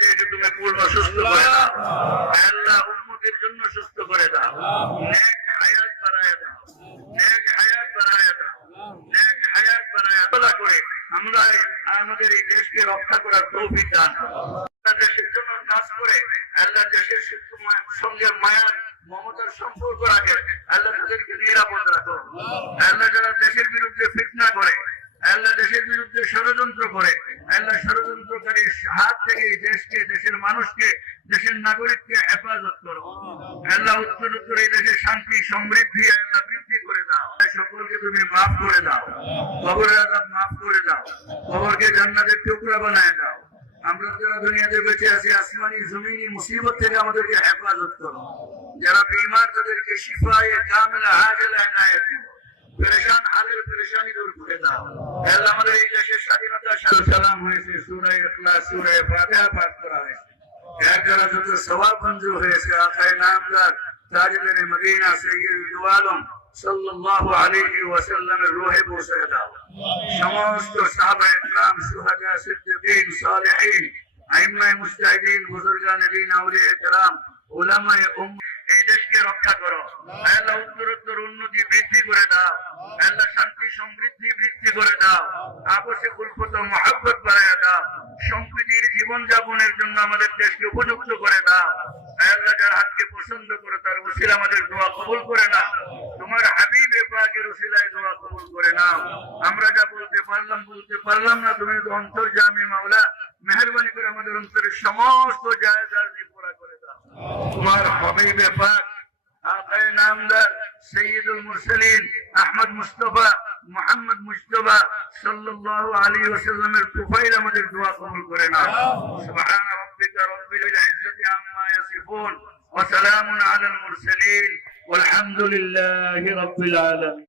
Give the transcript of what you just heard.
নিজেকে তুমি পূর্ণ সুস্থ করে দাও আল্লাহ, উম্মতের জন্য সুস্থ করে দাও, নেক হায়াত বাড়ায় দাও, নেক হায়াত বাড়ায় দাও, নেক হায়াত বাড়ায় দাও করে আমরা আমাদের এই দেশকে রক্ষা করার তৌফিক দান করো। দেশের জন্য কাজ করে আল্লাহ দেশের সঙ্গে মায়া মমতার সম্পর্ক রাখে আল্লাহ, তাদেরকে নিরাপদ রাখো আল্লাহ। যারা দেশের বিরুদ্ধে ফিতনা করে আল্লাহ, দেশের বিরুদ্ধে ষড়যন্ত্র করে আল্লাহ, ষড়যন্ত্রকারীর হাত থেকে দেশকে, দেশের মানুষকে, দেশের নাগরিককে হেফাজত করো আল্লাহ। উত্তর এই দেশের শান্তি সমৃদ্ধি আল্লাহ বৃদ্ধি করে দাও। সকলকে তুমি মাফ করে দাও, কবরের আযাব মাফ করে দাও, কবরকে জান্নাতের টুকরা বানায় দাও। আমরা যারা দুনিয়াতে বেঁচে আছি আসমানি জমিনি মুসিবত থেকে আমাদেরকে হেফাজত করো। যারা বিমার তাদেরকে শিফায়ে কামিলা আজলা ইনায়াত করো। পেরেশান হালের পেরেশানি দূর করে দাও আল্লাহ। আমাদের এই দেশের স্বাধীনতা সালাম হয়েছে, সূরা ইখলাস, সূরা ফাতিহা পাঠ করা হয়েছে, এর দ্বারা যত সওয়াব মঞ্জুর হয়েছে আকায়ে নামদার তাজদারে মদিনা সাইয়্যিদুল আলম সাল্লাল্লাহু আলাইহি ওয়াসাল্লামের রূহে পৌঁছে দাও। সমস্ত সাহাবায়ে কিরাম, শুহাদা, সিদ্দিকীন, সালেহীন, আইম্মায়ে মুজতাহিদিন, বুজুর্গানে দ্বীন, আউলিয়ায়ে কেরাম, উলামায়ে উম্মাহ এই দেশকে রক্ষা করো আল্লাহ। উত্তরোত্তর উন্নতি বৃদ্ধি করে দাও আল্লাহ, শান্তি সমৃদ্ধি বৃদ্ধি করে দাও, আপসে উলফত মহব্বত বাড়ায় দাও, সম্প্রীতির জীবন যাপনের জন্য আমাদের দেশকে উপযুক্ত করে দাও আল্লাহ। যার হাতকে পছন্দ করে তার উসিলা আমাদের দোয়া কবুল করে নাও, তোমার হাবিবে পাকের উসিলায় দোয়া কবুল করে নাও। আমরা যা বলতে পারলাম না, তুমি তো অন্তর্যামী মাওলা, মেহেরবানি করে আমাদের অন্তরের সমস্ত জায়েজ আরজি পুরা করে দাও। তোমার হাবিবে পাক আকায়ে নামদার সাইয়্যিদুল মুরসালিন আহমদ মুস্তাফা মুহাম্মদ মুজতবা সাল্লাল্লাহু আলাইহি ওয়াসাল্লামের তুফাইল আমাদের দোয়া কবুল করে নাও। সুবহান রাব্বিকা রাব্বিল ইজ্জাতি আম্মা ইয়াসিফুন ওয়া সালামুন আলাল মুরসালিন ওয়ালহামদুলিল্লাহি রাব্বিল আলামিন।